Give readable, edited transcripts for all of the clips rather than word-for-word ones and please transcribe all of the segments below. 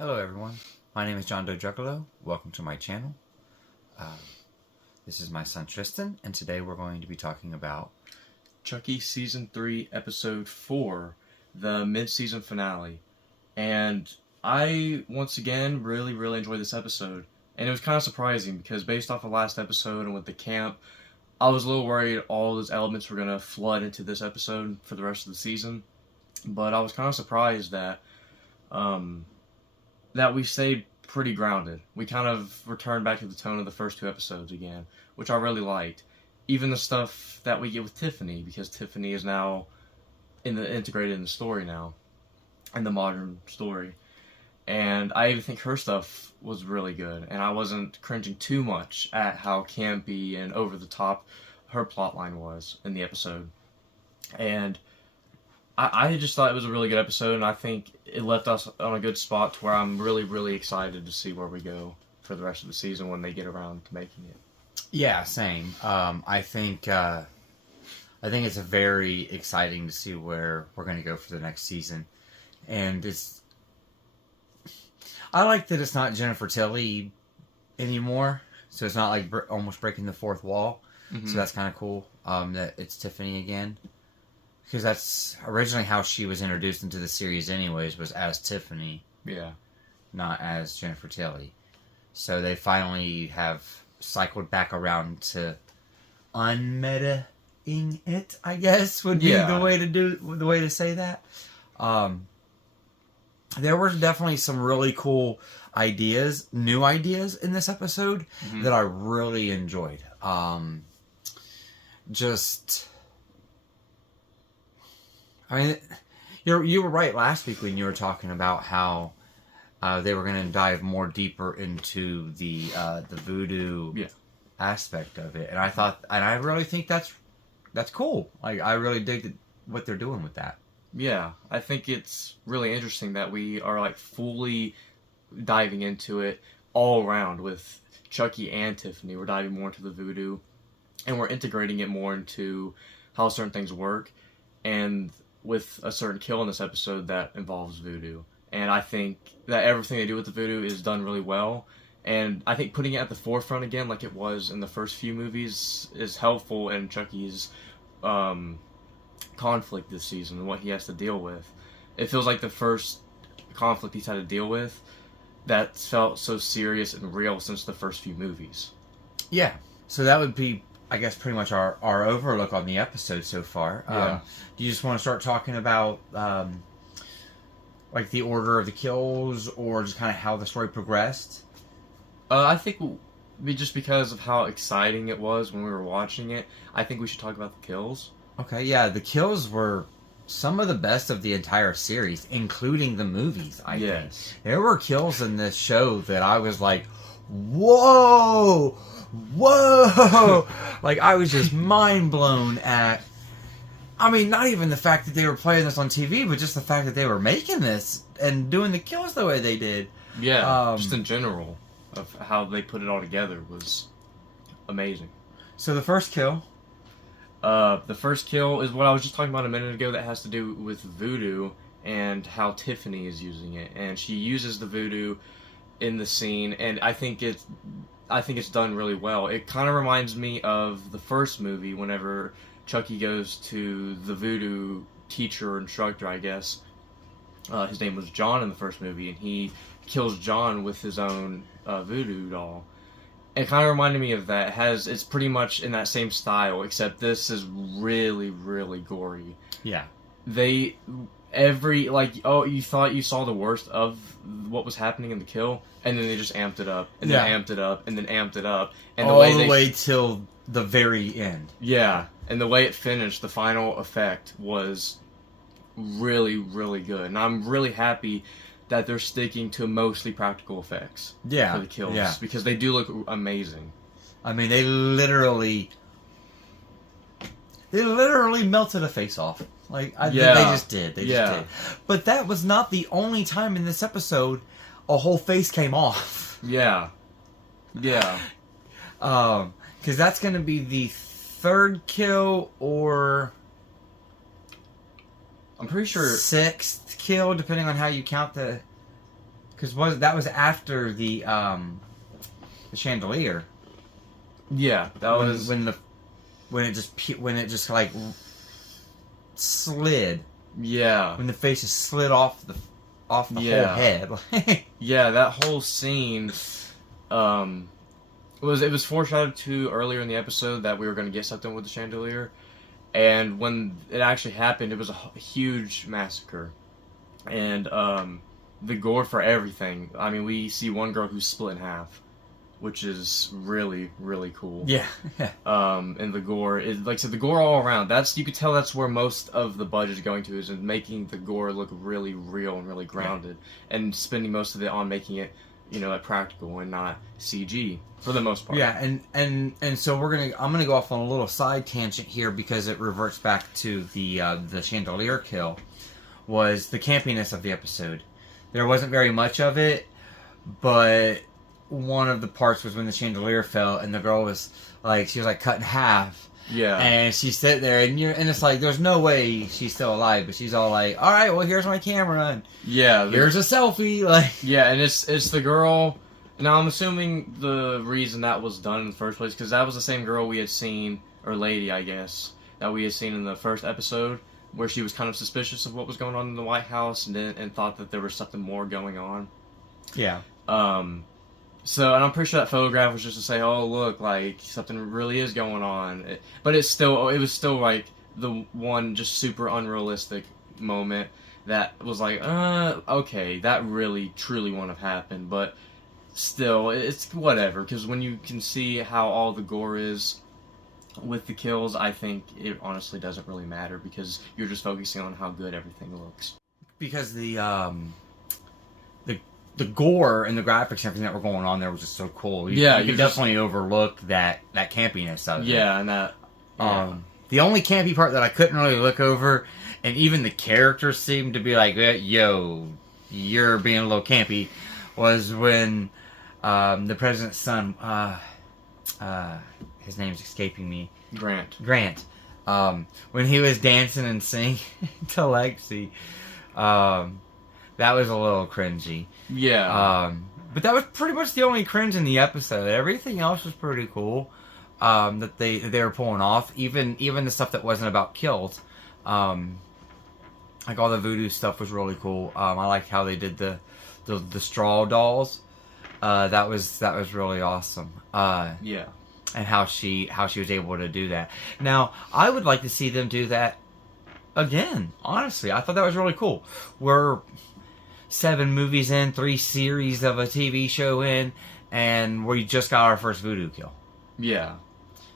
Hello everyone, my name is John Doe Juggalo. Welcome to my channel. This is my son Tristan, and today we're going to be talking about Chucky Season 3, Episode 4, the mid-season finale. And I, once again, really enjoyed this episode. And it was kind of surprising, because based off of last episode and with the camp, I was a little worried all those elements were going to flood into this episode for the rest of the season. But I was kind of surprised that we stayed pretty grounded. We kind of returned back to the tone of the first two episodes again, which I really liked. Even the stuff that we get with Tiffany, because Tiffany is now integrated in the story now, in the modern story. And I even think her stuff was really good, and I wasn't cringing too much at how campy and over the top her plotline was in the episode. And I just thought it was a really good episode, and I think it left us on a good spot to where I'm really excited to see where we go for the rest of the season when they get around to making it. Yeah, same. I think it's very exciting to see where we're going to go for the next season, and I like that it's not Jennifer Tilly anymore, so it's not like almost breaking the fourth wall. Mm-hmm. So that's kind of cool. That it's Tiffany again. Because that's originally how she was introduced into the series anyways, was as Tiffany. Yeah. Not as Jennifer Tilly. So they finally have cycled back around to unmetaing it, I guess, would be the way to say that. There were definitely some really cool new ideas in this episode that I really enjoyed. I mean, you were right last week when you were talking about how they were going to dive more deeper into the voodoo aspect of it, and I really think that's cool. I really dig what they're doing with that. Yeah, I think it's really interesting that we are like fully diving into it all around with Chucky and Tiffany. We're diving more into the voodoo, and we're integrating it more into how certain things work, and with a certain kill in this episode that involves voodoo. And I think that everything they do with the voodoo is done really well. And I think putting it at the forefront again, like it was in the first few movies, is helpful in Chucky's conflict this season and what he has to deal with. It feels like the first conflict he's had to deal with that felt so serious and real since the first few movies. Yeah. So that would be, I guess, pretty much our overlook on the episode so far. Yeah. Do you just want to start talking about like the order of the kills, or just kind of how the story progressed? I think just because of how exciting it was when we were watching it, I think we should talk about the kills. Okay, yeah, the kills were some of the best of the entire series, including the movies, I think. There were kills in this show that I was like, whoa! Like, I was just mind blown at, I mean, not even the fact that they were playing this on TV, but just the fact that they were making this and doing the kills the way they did. Yeah, just in general, of how they put it all together was amazing. So the first kill? The first kill is what I was just talking about a minute ago, that has to do with voodoo and how Tiffany is using it. And she uses the voodoo in the scene, and I think it's done really well. It kind of reminds me of the first movie, whenever Chucky goes to the voodoo teacher or instructor, I guess. His name was John in the first movie, and he kills John with his own voodoo doll. It kind of reminded me of that. It's pretty much in that same style, except this is really gory. Yeah. You thought you saw the worst of what was happening in the kill, and then they just amped it up, and then amped it up, and then amped it up, and all the way till the very end. Yeah, and the way it finished, the final effect was really good, and I'm really happy that they're sticking to mostly practical effects for the kills, because they do look amazing. I mean, they literally melted a face off. Like, they just did. They just did. But that was not the only time in this episode a whole face came off. Yeah. Because that's going to be the third kill, or I'm pretty sure 6th kill, depending on how you count the Because that was after the chandelier. Yeah, that was when it just like slid. Yeah. When the face just slid off the whole head. Yeah, that whole scene was foreshadowed to earlier in the episode that we were going to get something with the chandelier, and when it actually happened, it was a huge massacre, and the gore for everything. I mean, we see one girl who's split in half, which is really, really cool. Yeah. And the gore is, like I said, the gore all around. You could tell that's where most of the budget is going to, is in making the gore look really real and really grounded, and spending most of it on making it, practical and not CG for the most part. Yeah, and so I'm gonna go off on a little side tangent here because it reverts back to the chandelier kill. Was the campiness of the episode. There wasn't very much of it, but one of the parts was when the chandelier fell and the girl was cut in half. Yeah. And she's sitting there and it's like there's no way she's still alive, but she's all like, all right, well, here's my camera and here's a selfie. Yeah, and it's the girl. Now I'm assuming the reason that was done in the first place, because that was the same girl we had seen, or lady, I guess, that we had seen in the first episode, where she was kind of suspicious of what was going on in the White House and thought that there was something more going on. Yeah. So, and I'm pretty sure that photograph was just to say, oh, look, like, something really is going on. But it was still, like, the one just super unrealistic moment that was like, okay, that really, truly wouldn't have happened. But still, it's whatever, because when you can see how all the gore is with the kills, I think it honestly doesn't really matter, because you're just focusing on how good everything looks. Because the gore and the graphics and everything that were going on there was just so cool. You could definitely overlook that campiness of it. Yeah, and that... Yeah. The only campy part that I couldn't really look over, and even the characters seemed to be like, yo, you're being a little campy, was when the president's son, his name's escaping me. Grant. When he was dancing and singing to Lexi, that was a little cringy. Yeah. But that was pretty much the only cringe in the episode. Everything else was pretty cool. That they were pulling off. Even the stuff that wasn't about kills. Like all the voodoo stuff was really cool. I liked how they did the straw dolls. That was really awesome. Yeah. And how she was able to do that. Now, I would like to see them do that again. Honestly, I thought that was really cool. We're 7 movies in, 3 series of a TV show in, and we just got our first voodoo kill. Yeah.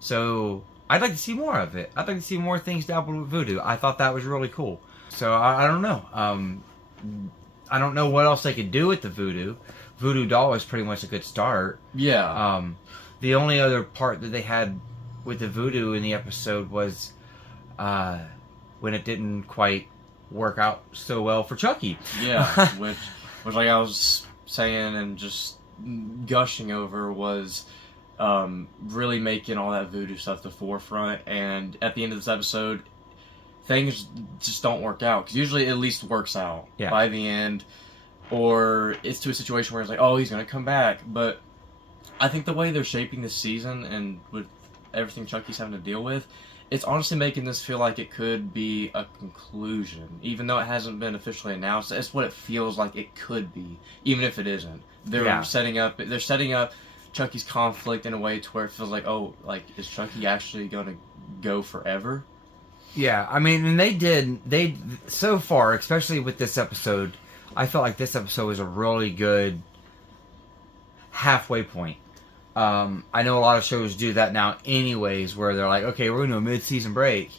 So, I'd like to see more of it. I'd like to see more things dabbled with voodoo. I thought that was really cool. So, I don't know. I don't know what else they could do with the voodoo. Voodoo doll is pretty much a good start. Yeah. The only other part that they had with the voodoo in the episode was when it didn't quite work out so well for Chucky. Yeah, which like I was saying and just gushing over was really making all that voodoo stuff the forefront. And at the end of this episode, things just don't work out, because usually it at least works out by the end, or it's to a situation where it's like, oh, he's gonna come back. But I think the way they're shaping this season and with everything Chucky's having to deal with, it's honestly making this feel like it could be a conclusion, even though it hasn't been officially announced. It's what it feels like it could be, even if it isn't. They're setting up Chucky's conflict in a way to where it feels like, oh, like, is Chucky actually going to go forever? Yeah, I mean, and they so far, especially with this episode, I felt like this episode was a really good halfway point. I know a lot of shows do that now anyways, where they're like, okay, we're going to do a mid-season break.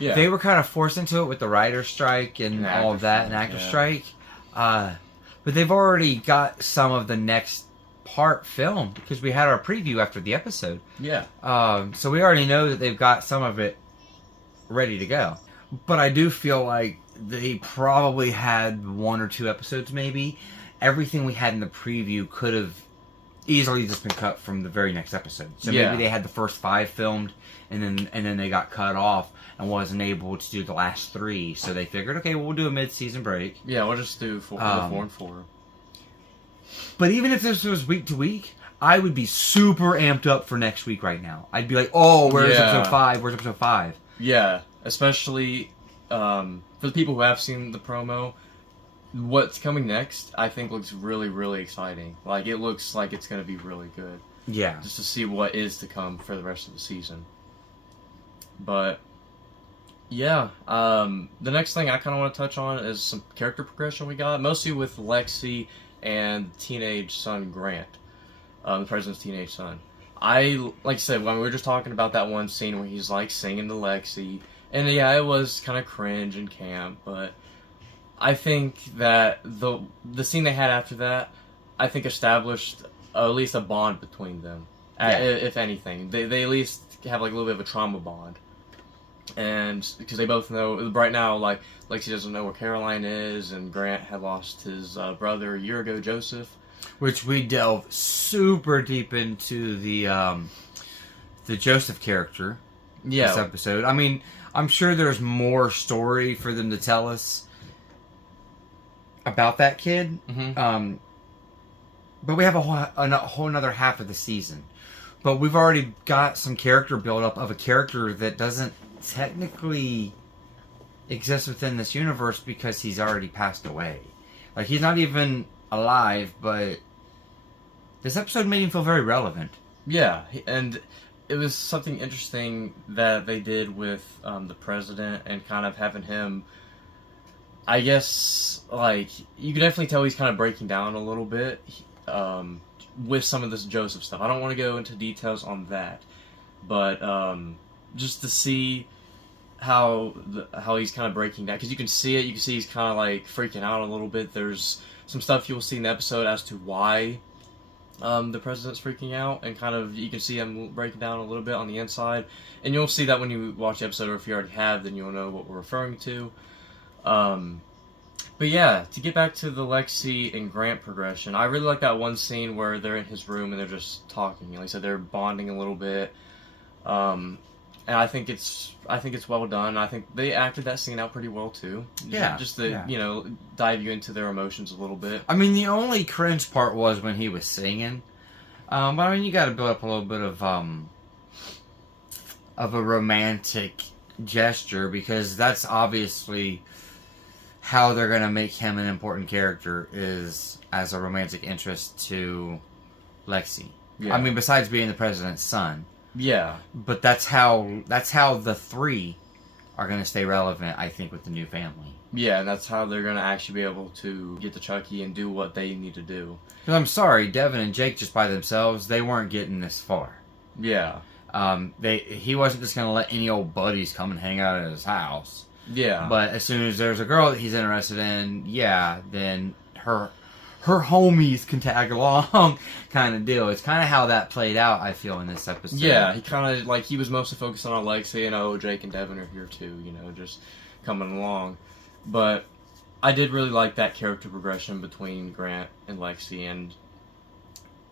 Yeah. They were kind of forced into it with the writer's strike and all of that, and actor strike. But they've already got some of the next part filmed, because we had our preview after the episode. Yeah. So we already know that they've got some of it ready to go. But I do feel like they probably had 1 or 2 episodes maybe. Everything we had in the preview could have easily just been cut from the very next episode. So maybe they had the first 5 filmed, and then they got cut off and wasn't able to do the last 3. So they figured, okay, we'll do a mid-season break. Yeah, we'll just do 4 and 4. But even if this was week to week, I would be super amped up for next week right now. I'd be like, oh, where's episode 5? Where's episode 5? Yeah, especially for the people who have seen the promo, what's coming next, I think, looks really, really exciting. Like, it looks like it's going to be really good. Yeah. Just to see what is to come for the rest of the season. But, yeah, the next thing I kind of want to touch on is some character progression we got, mostly with Lexi and teenage son Grant, the president's teenage son. Like I said, when we were just talking about that one scene where he's like singing to Lexi, and yeah, it was kind of cringe and camp, but I think that the scene they had after that, I think established at least a bond between them. Yeah. If anything, they at least have like a little bit of a trauma bond, and because they both know right now, like Lexi doesn't know where Caroline is, and Grant had lost his brother a year ago, Joseph. Which we delve super deep into the Joseph character. Yeah. This episode. I mean, I'm sure there's more story for them to tell us about that kid. Mm-hmm. But we have a whole another half of the season. But we've already got some character build-up of a character that doesn't technically exist within this universe because he's already passed away. Like, he's not even alive, but this episode made him feel very relevant. Yeah, and it was something interesting that they did with the president and kind of having him, I guess, like, you can definitely tell he's kind of breaking down a little bit with some of this Joseph stuff. I don't want to go into details on that, but just to see how he's kind of breaking down, because you can see it, he's kind of like freaking out a little bit. There's some stuff you'll see in the episode as to why the president's freaking out, and kind of you can see him breaking down a little bit on the inside, and you'll see that when you watch the episode, or if you already have, then you'll know what we're referring to. But yeah, to get back to the Lexi and Grant progression, I really like that one scene where they're in his room and they're just talking. Like I said, they're bonding a little bit, and I think it's well done. I think they acted that scene out pretty well too. Yeah, just to dive you into their emotions a little bit. I mean, the only cringe part was when he was singing, but I mean, you got to build up a little bit of a romantic gesture, because that's obviously how they're going to make him an important character, is as a romantic interest to Lexi. Yeah. I mean, besides being the president's son. Yeah. But that's how the three are going to stay relevant, I think, with the new family. Yeah, and that's how they're going to actually be able to get to Chucky and do what they need to do. Because I'm sorry, Devin and Jake just by themselves, they weren't getting this far. Yeah. He wasn't just going to let any old buddies come and hang out at his house. Yeah. But as soon as there's a girl that he's interested in, yeah, then her homies can tag along kind of deal. It's kind of how that played out, I feel, in this episode. Yeah, he kind of, like, he was mostly focused on Alexei, and Jake and Devin are here too, just coming along. But I did really like that character progression between Grant and Lexi, and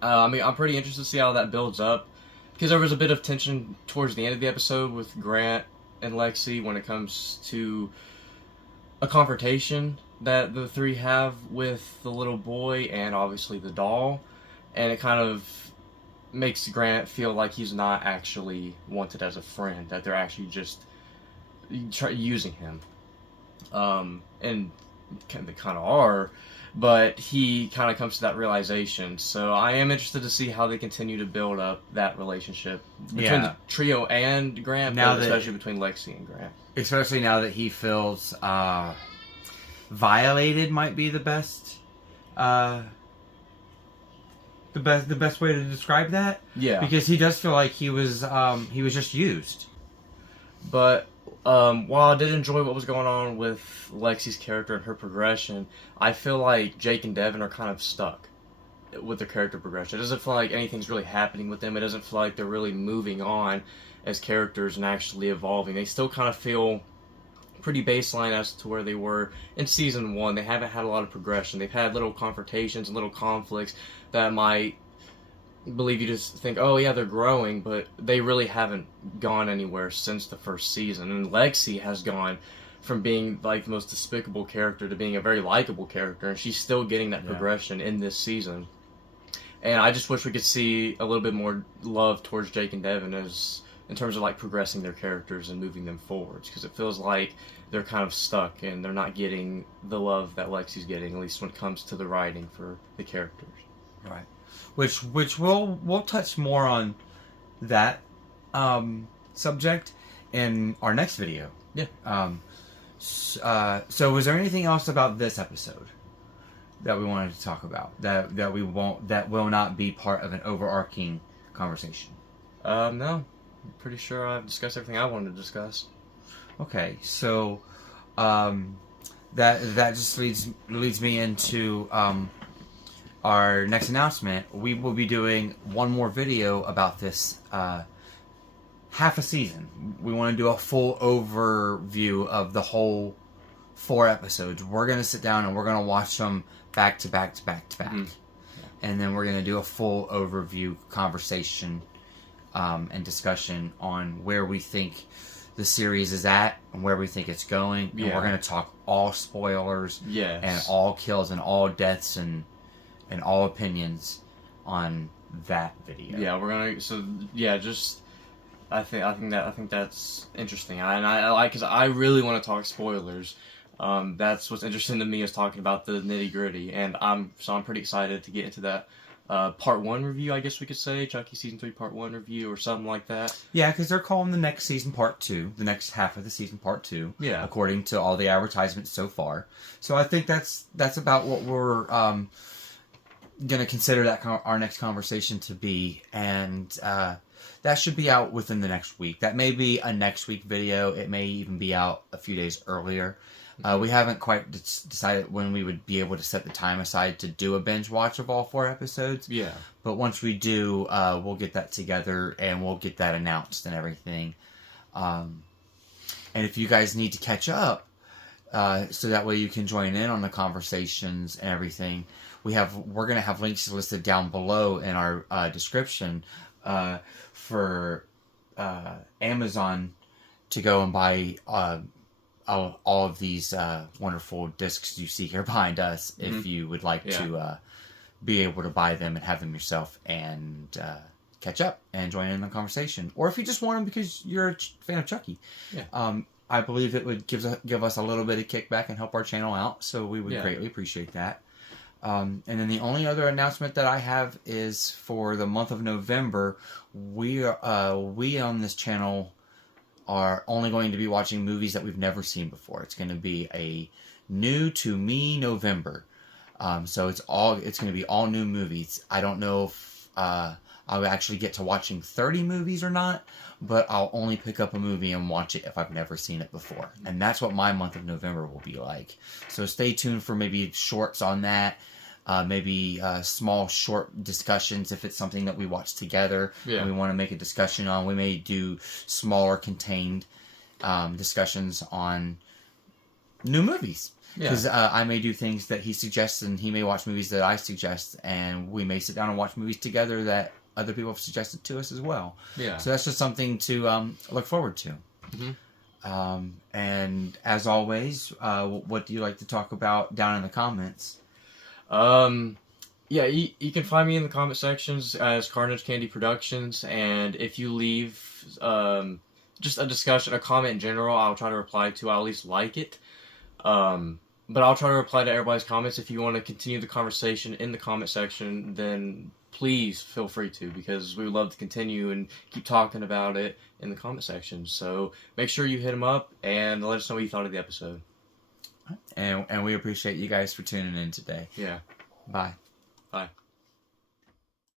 I mean, I'm pretty interested to see how that builds up, because there was a bit of tension towards the end of the episode with Grant and Lexi when it comes to a confrontation that the three have with the little boy and obviously the doll, and it kind of makes Grant feel like he's not actually wanted as a friend, that they're actually just using him, and they kind of are, but he kind of comes to that realization. So I am interested to see how they continue to build up that relationship between the trio and Grant, but especially between Lexi and Grant. Especially now that he feels violated, might be the best way to describe that. Yeah, because he does feel like he was just used. But while I did enjoy what was going on with Lexi's character and her progression, I feel like Jake and Devin are kind of stuck with their character progression. It doesn't feel like anything's really happening with them. It doesn't feel like they're really moving on as characters and actually evolving. They still kind of feel pretty baseline as to where they were in season 1. They haven't had a lot of progression. They've had little confrontations and little conflicts that might believe you just think, oh yeah, they're growing, but they really haven't gone anywhere since the first season. And Lexi has gone from being like the most despicable character to being a very likable character, and she's still getting that progression in this season. And I just wish we could see a little bit more love towards Jake and Devin as in terms of like progressing their characters and moving them forwards, because it feels like they're kind of stuck and they're not getting the love that Lexi's getting, at least when it comes to the writing for the characters. Right. Which we'll touch more on that subject in our next video. Yeah. So was there anything else about this episode that we wanted to talk about that will not be part of an overarching conversation? No. I'm pretty sure I've discussed everything I wanted to discuss. Okay, so that just leads me into our next announcement. We will be doing one more video about this half a season. We want to do a full overview of the whole 4 episodes. We're going to sit down and we're going to watch them back to back to back to back. Mm-hmm. Yeah. And then we're going to do a full overview conversation and discussion on where we think the series is at and where we think it's going. Yeah. And we're going to talk all spoilers and all kills and all deaths and all opinions on that video. Yeah, we're going to I think that's interesting. I like, because I really want to talk spoilers. That's what's interesting to me, is talking about the nitty gritty, and I'm pretty excited to get into that. Part 1 review, I guess we could say, Chucky Season 3 Part 1 review or something like that. Yeah, because they're calling the next season Part 2, the next half of the season Part 2, according to all the advertisements so far. So I think that's about what we're going to consider that our next conversation to be, and that should be out within the next week. That may be a next week video. It may even be out a few days earlier. We haven't quite decided when we would be able to set the time aside to do a binge watch of all 4 episodes. Yeah. But once we do, we'll get that together and we'll get that announced and everything. And if you guys need to catch up, so that way you can join in on the conversations and everything, we're going to have links listed down below in our description for Amazon to go and buy all of these wonderful discs you see here behind us, if you would like to be able to buy them and have them yourself and catch up and join in the conversation. Or if you just want them because you're a fan of Chucky. Yeah. I believe it would give us a little bit of kickback and help our channel out, so we would greatly appreciate that. And then the only other announcement that I have is for the month of November, we on this channel are only going to be watching movies that we've never seen before. It's going to be a new to me November. So it's going to be all new movies. I don't know if I'll actually get to watching 30 movies or not, but I'll only pick up a movie and watch it if I've never seen it before. And that's what my month of November will be like. So stay tuned for maybe shorts on that. Maybe small short discussions if it's something that we watch together and we want to make a discussion on. We may do smaller contained discussions on new movies. Because I may do things that he suggests and he may watch movies that I suggest, and we may sit down and watch movies together that other people have suggested to us as well. Yeah. So that's just something to look forward to. Mm-hmm. And as always, what do you like to talk about down in the comments? Yeah, you can find me in the comment sections as Carnage Candy Productions, and if you leave just a discussion, a comment in general, I'll try to reply to. I'll at least like it. But I'll try to reply to everybody's comments. If you want to continue the conversation in the comment section, then please feel free to, because we would love to continue and keep talking about it in the comment section. So make sure you hit them up and let us know what you thought of the episode. And we appreciate you guys for tuning in today. Yeah. Bye. Bye.